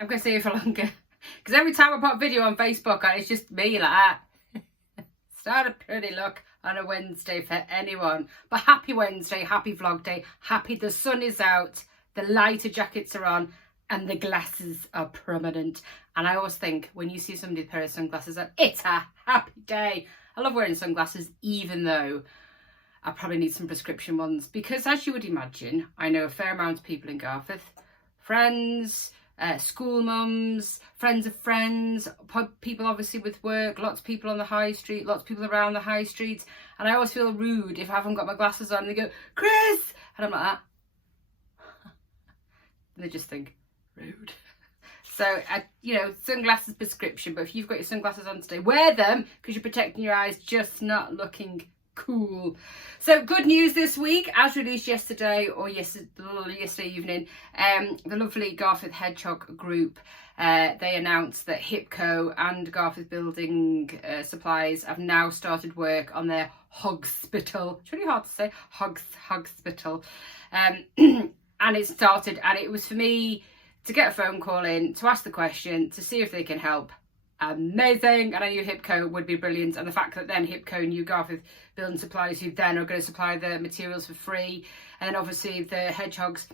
I'm going to see you for longer. Because every time I put a video on Facebook, it's just me like that. It's not a pretty look on a Wednesday for anyone. But happy Wednesday, happy vlog day, happy the sun is out, the lighter jackets are on, and the glasses are prominent. And I always think when you see somebody with a pair of sunglasses on, it's a happy day. I love wearing sunglasses, even though I probably need some prescription ones. Because as you would imagine, I know a fair amount of people in Garforth. Friends, school mums, friends of friends, people obviously with work, lots of people on the high street, lots of people around the high streets. And I always feel rude if I haven't got my glasses on and they go, Chris! And I'm like that. And they just think, rude. So, you know, sunglasses prescription, but if you've got your sunglasses on today, wear them because you're protecting your eyes, just not looking cool. So good news this week, as released yesterday or yesterday evening, the lovely Garforth Hedgehog group, they announced that HIPCO and Garforth Building Supplies have now started work on their Hogspital. It's really hard to say, Hogspital. And it started, and it was for me to get a phone call in, to ask the question, to see if they can help. Amazing. And I knew HIPCO would be brilliant, and the fact that then HIPCO knew Garforth Building Supplies, who then are going to supply the materials for free. And then obviously the Hedgehogs,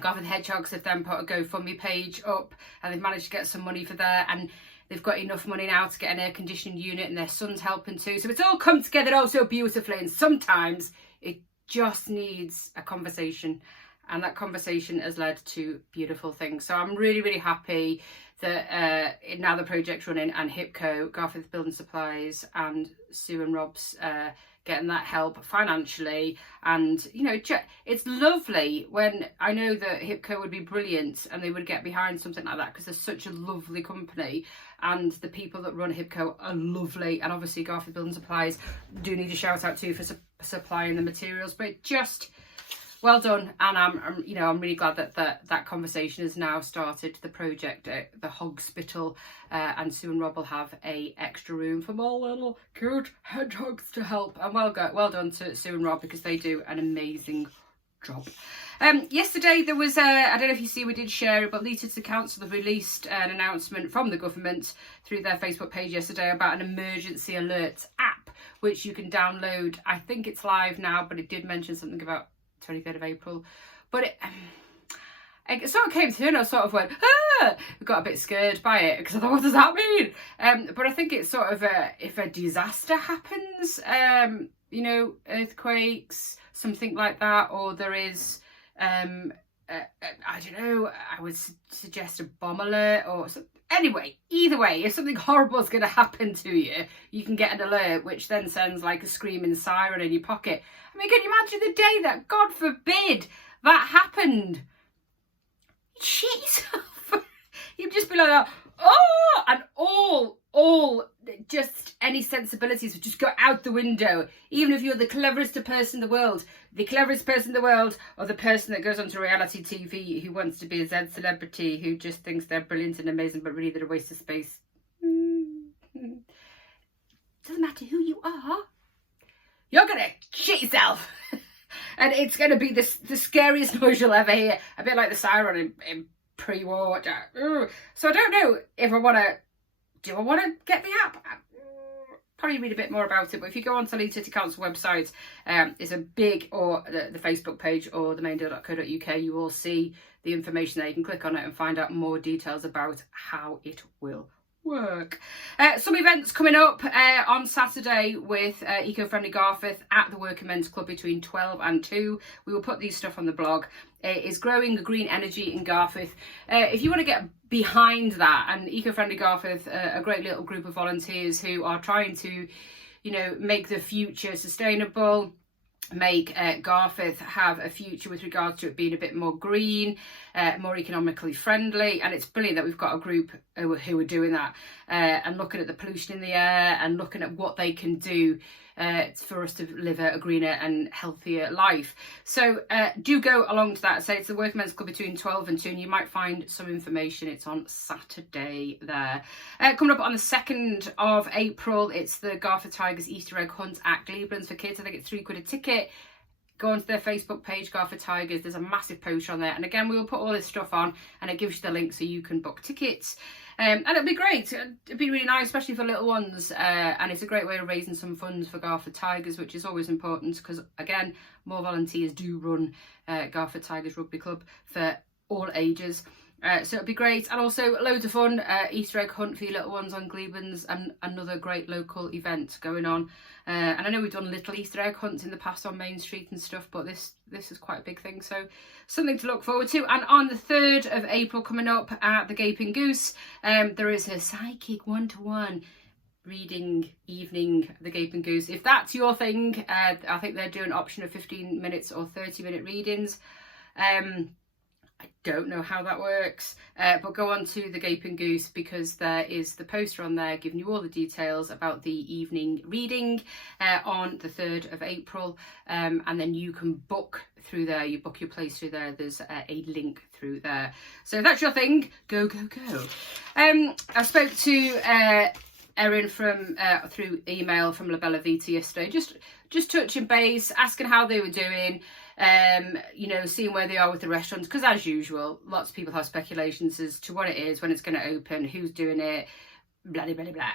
Garforth Hedgehogs, have then put a GoFundMe page up, and they've managed to get some money for that, and they've got enough money now to get an air conditioning unit, and their son's helping too. So it's all come together oh so beautifully, and sometimes it just needs a conversation. And that conversation has led to beautiful things. So I'm really, really happy that now the project's running, and HIPCO, Garforth Building Supplies, and Sue and Rob's getting that help financially. And, you know, it's lovely when I know that HIPCO would be brilliant and they would get behind something like that, because they're such a lovely company. And the people that run HIPCO are lovely. And obviously Garforth Building Supplies do need a shout out too for supplying the materials. But it just... well done, and I'm really glad that that conversation has now started. The project at the Hogspital, and Sue and Rob will have a extra room for more little cute hedgehogs to help. And well done to Sue and Rob, because they do an amazing job. Yesterday there was I don't know if you see, we did share it, but Leeton Council have released an announcement from the government through their Facebook page yesterday about an emergency alerts app, which you can download. I think it's live now, but it did mention something about 23rd of April, but it sort of came through and I sort of went, I got a bit scared by it, because I thought, what does that mean? But I think it's sort of if a disaster happens, you know, earthquakes, something like that, or there is, I don't know, I would suggest a bomb alert or something. Anyway, either way, if something horrible is going to happen to you, you can get an alert, which then sends like a screaming siren in your pocket. I mean, can you imagine the day that, God forbid, that happened? Jeez. You'd just be like, oh, and all, just any sensibilities would just go out the window. Even if you're the cleverest person in the world, or the person that goes onto reality TV who wants to be a Z celebrity, who just thinks they're brilliant and amazing, but really they're a waste of space. Doesn't matter who you are, you're gonna shit yourself. And it's gonna be the scariest noise you'll ever hear. A bit like the siren in pre-war. So I don't know if do I want to get the app? Probably read a bit more about it, but if you go onto the City Council website, it's a big, or the Facebook page, or the maindeal.co.uk, you will see the information there. You can click on it and find out more details about how it will work. Some events coming up on Saturday with Eco-Friendly Garforth at the Working Men's Club between 12 and 2. We will put these stuff on the blog. It is growing green energy in Garforth. If you want to get behind that, and Eco-Friendly Garforth, a great little group of volunteers who are trying to, you know, make the future sustainable, make Garforth have a future with regards to it being a bit more green, more economically friendly. And it's brilliant that we've got a group who are doing that, and looking at the pollution in the air and looking at what they can do for us to live a greener and healthier life. So do go along to that. So it's the Working Men's Club between 12 and 2, and you might find some information. It's on Saturday there. Coming up on the 2nd of April, it's the Garforth Tigers Easter egg hunt at Gleeblands for kids. I think it's £3 a ticket. go onto their Facebook page, Garforth Tigers. There's a massive poster on there. And again, we will put all this stuff on, and it gives you the link so you can book tickets. And it'll be great. It'd be really nice, especially for little ones. And it's a great way of raising some funds for Garforth Tigers, which is always important because, again, more volunteers do run Garforth Tigers Rugby Club for all ages. So it'd be great, and also loads of fun. Easter egg hunt for your little ones on Glebans, and another great local event going on. And I know we've done little Easter egg hunts in the past on Main Street and stuff, but this is quite a big thing, so something to look forward to. And on the 3rd of April coming up at the Gaping Goose, there is a psychic 1-to-1 reading evening at the Gaping Goose. If that's your thing, I think they're doing an option of 15 minutes or 30-minute readings. I don't know how that works, but go on to the Gaping Goose because there is the poster on there giving you all the details about the evening reading on the 3rd of April, and then you can book through there. You book your place through there. There's a link through there. So if that's your thing, go, go, go. I spoke to Erin from through email from La Bella Vita yesterday, just touching base, asking how they were doing. You know, seeing where they are with the restaurants, because as usual, lots of people have speculations as to what it is, when it's going to open, who's doing it, blah, blah, blah, blah.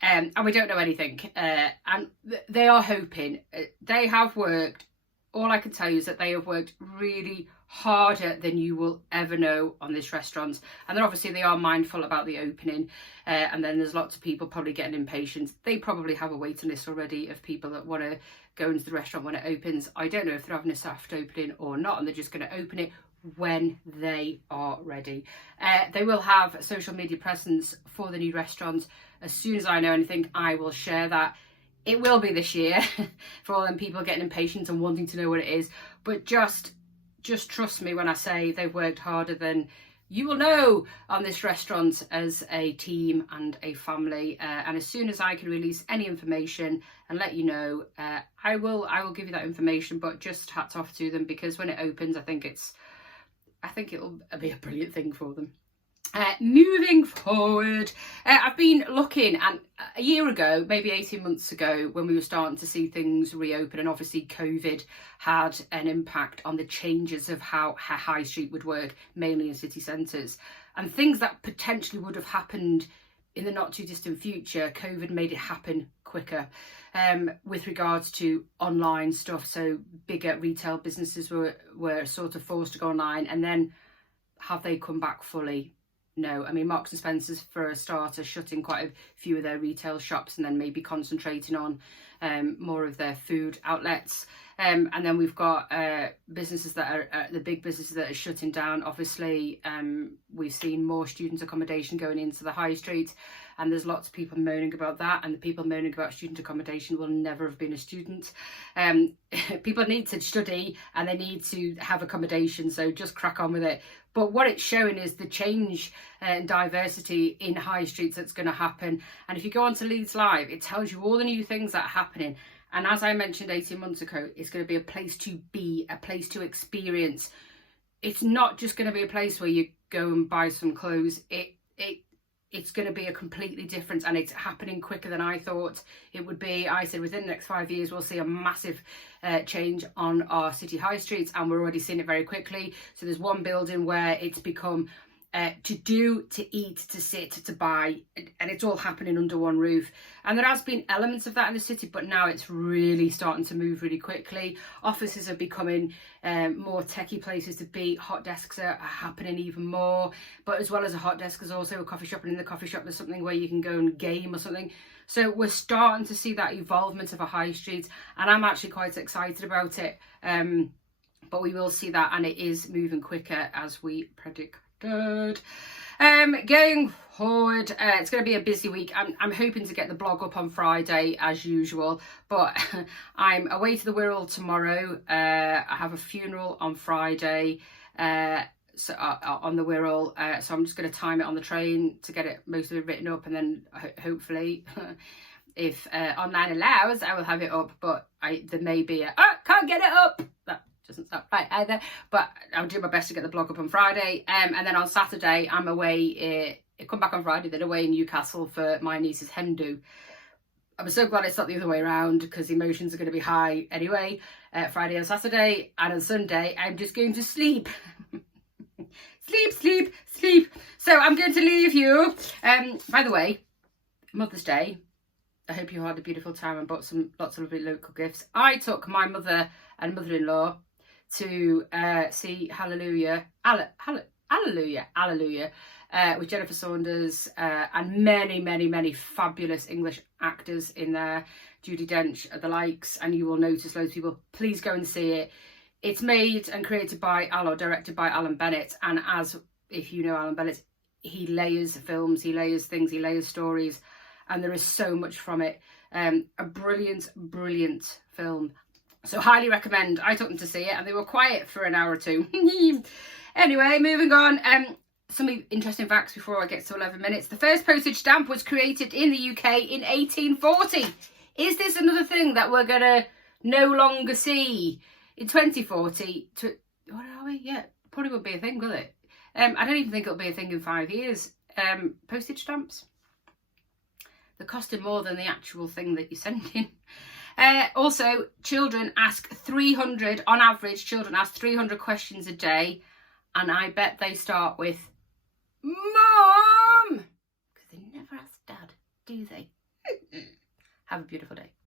And we don't know anything. And they are hoping. They have worked, all I can tell you is that they have worked really harder than you will ever know on this restaurant. And then obviously they are mindful about the opening. And then there's lots of people probably getting impatient. They probably have a waiting list already of people that want to go into the restaurant when it opens. I don't know if they're having a soft opening or not, and they're just going to open it when they are ready. They will have a social media presence for the new restaurant. As soon as I know anything, I will share that. It will be this year for all them people getting impatient and wanting to know what it is. But just trust me when I say they've worked harder than you will know on this restaurant as a team and a family. And as soon as I can release any information and let you know, I will give you that information. But just hats off to them, because when it opens, I think it'll be a brilliant thing for them. Moving forward, I've been looking, and a year ago, maybe 18 months ago, when we were starting to see things reopen, and obviously COVID had an impact on the changes of how High Street would work, mainly in city centres, and things that potentially would have happened in the not too distant future, COVID made it happen quicker. With regards to online stuff, so bigger retail businesses were sort of forced to go online, and then have they come back fully? No. I mean, Marks and Spencer's, for a start, are shutting quite a few of their retail shops and then maybe concentrating on more of their food outlets. And then we've got businesses that are the big businesses that are shutting down. Obviously, we've seen more student accommodation going into the high street, and there's lots of people moaning about that. And the people moaning about student accommodation will never have been a student. People need to study and they need to have accommodation, so just crack on with it. But what it's showing is the change and diversity in high streets that's going to happen. And if you go on to Leeds Live, it tells you all the new things that are happening. And as I mentioned 18 months ago, it's going to be a place to be, a place to experience. It's not just going to be a place where you go and buy some clothes. It's going to be a completely different, and it's happening quicker than I thought it would be. I said within the next 5 years, we'll see a massive change on our city high streets, and we're already seeing it very quickly. So there's one building where it's become to do, to eat, to sit, to buy, and it's all happening under one roof. And there has been elements of that in the city, but now it's really starting to move really quickly. Offices are becoming more techie places to be. Hot desks are happening even more, but as well as a hot desk, there's also a coffee shop, and in the coffee shop there's something where you can go and game or something. So we're starting to see that evolvement of a high street, and I'm actually quite excited about it. But we will see that, and it is moving quicker as we predict. Good. Going forward, it's going to be a busy week. I'm hoping to get the blog up on Friday as usual, but I'm away to the Wirral tomorrow. I have a funeral on Friday, so on the Wirral, so I'm just going to time it on the train to get it most of it written up, and then hopefully if online allows, I will have it up. But there may be can't get it up. That doesn't sound right either, but I'll do my best to get the blog up on Friday, and then on Saturday I'm away, come back on Friday, then away in Newcastle for my niece's hen do. I'm so glad it's not the other way around, because emotions are going to be high anyway. Friday and Saturday, and on Sunday I'm just going to sleep. Sleep, sleep, sleep. So I'm going to leave you. By the way, Mother's Day. I hope you had a beautiful time and bought lots of lovely local gifts. I took my mother and mother-in-law to see Hallelujah, with Jennifer Saunders and many fabulous English actors in there. Judi Dench, the likes, and you will notice loads of people. Please go and see it. It's made and created by directed by Alan Bennett, and as if you know Alan Bennett, he layers films, he layers things, he layers stories, and there is so much from it. A brilliant film. So highly recommend. I took them to see it and they were quiet for an hour or two. Anyway, moving on. Some interesting facts before I get to 11 minutes. The first postage stamp was created in the UK in 1840. Is this another thing that we're going to no longer see in 2040? What are we? Yeah, probably would be a thing, will it? I don't even think it'll be a thing in 5 years. Postage stamps. They're costing more than the actual thing that you're sending. Also, children ask 300, on average, children ask 300 questions a day. And I bet they start with, Mom! Because they never ask Dad, do they? Have a beautiful day.